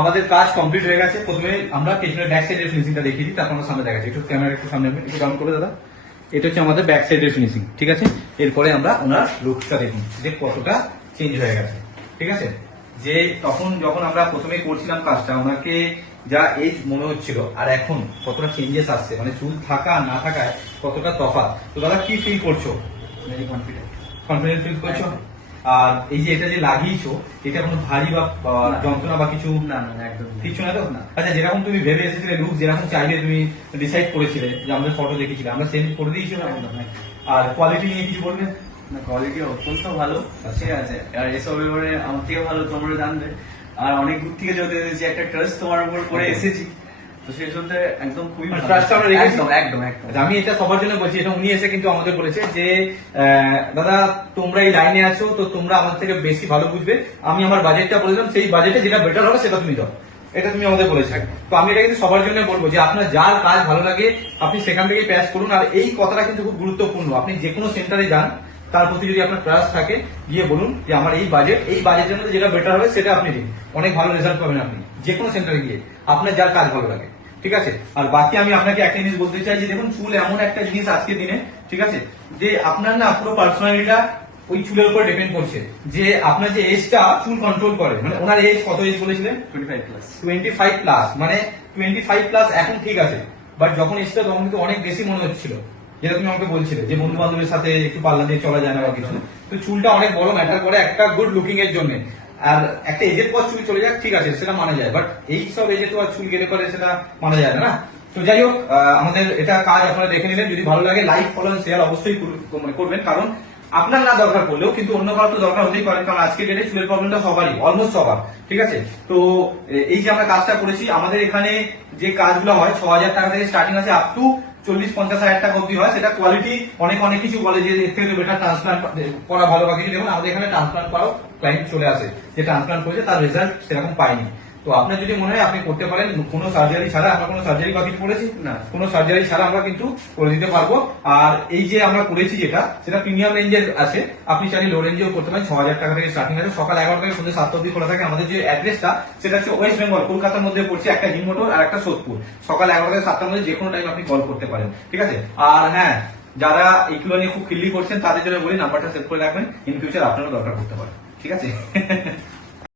আমাদের কাজ কমপ্লিট হয়ে গেছে। প্রথমে আমরা পেছনের ব্যাক সাইডের ফিনিশিংটা দেখিয়ে দিই, তারপর আমরা সামনে দেখাচ্ছি। একটু ক্যামেরা একটু সামনে একটু ডাউন করে দাদা। এটা হচ্ছে আমাদের ব্যাক সাইডের ফিনিশিং, ঠিক আছে। এরপরে আমরা ওনার লুকটা দেখুন যে কতটা চেঞ্জ হয়ে গেছে, ঠিক আছে। যে তখন যখন আমরা প্রথমে করছিলাম কাজটা, ওনাকে যা এজ মনে হচ্ছিল আর এখন কতটা চেঞ্জেস আসছে, মানে চুল থাকা না থাকায় কতটা তফাৎ। তো দাদা কি ফিল করছো? ভেরি কনফিডেন্ট ফিল করছো? আর এই যে এটা যে লাগিয়েছো, এটা কোনো ভারী বা যন্ত্রণা বা কিছু না না একদম কিছু না তো? আচ্ছা, যেরকম তুমি ভেবে এসেছিলে লুক, যেরকম চাইলে তুমি ডিসাইড করেছিলে, যে আমাদের ফটো দেখেছিলে, আমরা সেন্ড করে দিয়েছিলাম। আর কোয়ালিটি নিয়ে কিছু বলবে? না, কোয়ালিটি অত্যন্ত ভালো, ঠিক আছে। আর এসব ব্যাপারে আমার থেকে ভালো তোমরা জানবে। আর অনেক দূর থেকে যদি এসেছি, একটা ট্রাস্ট তোমার উপর করে এসেছি, তো সেই সূত্রে একদম খুবই ভালো। ট্রাস্ট আমরা রেখেছি। একদম একদম একদম। আচ্ছা, আমি এটা সবার জন্য বলছি, এটা উনি এসে কিন্তু আমাদের বলেছে যে দাদা তোমরা এই লাইনে আছো, তো তোমরা আমার থেকে বেশি ভালো বুঝবে। আমি আমার বাজেটটা বলে দিলাম, সেই বাজেটে যেটা বেটার হবে সেটা তুমি দাও, এটা তুমি আমাদের বলেছো। তো আমি এটা কিন্তু সবার জন্য বলবো যে আপনার যার কাজ ভালো লাগে আপনি সেখান থেকেই প্যাচ করুন। আর এই কথাটা কিন্তু খুব গুরুত্বপূর্ণ, আপনি যে কোনো সেন্টারে যান, তার প্রতি যদি আপনার ট্রাস্ট থাকে, গিয়ে বলুন যে আমার এই বাজেটের মধ্যে যেটা বেটার হবে সেটা আপনি দিন, অনেক ভালো রেজাল্ট পাবেন আপনি যে কোনো সেন্টারে গিয়ে, আপনার যার কাজ ভালো লাগে, ঠিক আছে। আর বাকি আমি আপনাকে একটা জিনিস বলতে চাই যে দেখুন, চুল এমন একটা জিনিস আজকের দিনে, ঠিক আছে, যে আপনার না পুরো পার্সোনালিটিটা ওই চুলের উপর ডিপেন্ড করছে। যে আপনার যে এজটা চুল কন্ট্রোল করে, মানে ওনার এজ কত এজ বলেছিলেন? 25+। 25+, মানে 25+ এখন ঠিক আছে, বাট যখন এজটা তখন কিন্তু অনেক বেশি মনে হচ্ছিল, যেটা তুমি আমাকে বলছিলে যে বন্ধু বান্ধবের সাথে একটু পাল্লা দিয়ে চলা যায় না বা কিছু। তো চুলটা অনেক বড় ম্যাটার করে একটা গুড লুকিং এর জন্য। আর একটা এজের পর চুল চলে যাক, ঠিক আছে, সেটা মানা যায়, বাট এই সব এজে তো আর চুল গেলে পরে সেটা মানা যায় না। তো যাই হোক, আমাদের এটা কাজ আপনারা দেখে নিলেন। যদি ভালো লাগে লাইক, ফলো, শেয়ার অবশ্যই করবেন, কারণ আপনার না দরকার পড়লেও কিন্তু অন্য কারো তো দরকার হতেই পারে, কারণ আজকে ডেটে চুলের প্রবলেমটা সবারই, অলমোস্ট সবার, ঠিক আছে। তো এই যে আমরা কাজটা করেছি, আমাদের এখানে যে কাজগুলো হয় 6,000 টাকা থেকে স্টার্টিং আছে, আপ টু 40-50 হাজার টাকা অব্দি হয়। সেটা কোয়ালিটি অনেক কিছু বলে যে এর থেকে বেটার ট্রান্সপ্লান্ট করা ভালো বা কিছু। দেখুন আমাদের এখানে ট্রান্সপ্লান্ট করাও ক্লায়েন্ট চলে আসে, যে ট্রান্সপ্লান্ট করেছে তার রেজাল্ট সেরকম পায়নি। তো আপনার যদি মনে হয় আপনি করতে পারেন, কোনো সার্জারি ছাড়া। আমরা কোনো সার্জারি বা কিছু করেছি না, কোনো সার্জারি ছাড়া আমরা কিন্তু করে দিতে পারবো। আর এই যে আমরা করেছি যেটা, সেটা প্রিমিয়াম রেঞ্জের আছে, আপনি চাইলে লো রেঞ্জেও করতে পারেন। 6,000 টাকা থেকে স্টার্টিং আছে। সকাল 11টা থেকে সন্ধ্যে 7টা অব্দি খোলা থাকে। আমাদের যে অ্যাড্রেসটা সেটা হচ্ছে ওয়েস্ট বেঙ্গল, কলকাতার মধ্যে পড়ছে, একটা জিম মোটর আর একটা সোদপুর। সকাল 11টা থেকে 7টার মধ্যে যে কোনো টাইম আপনি কল করতে পারেন, ঠিক আছে। আর হ্যাঁ, যারা এগুলো নিয়ে খুব খিল্লি করছেন তাদের জন্য বলি, নাম্বারটা সেভ করে রাখবেন, ইন ফিউচার আপনারও দরকার করতে পারে, ঠিক আছে।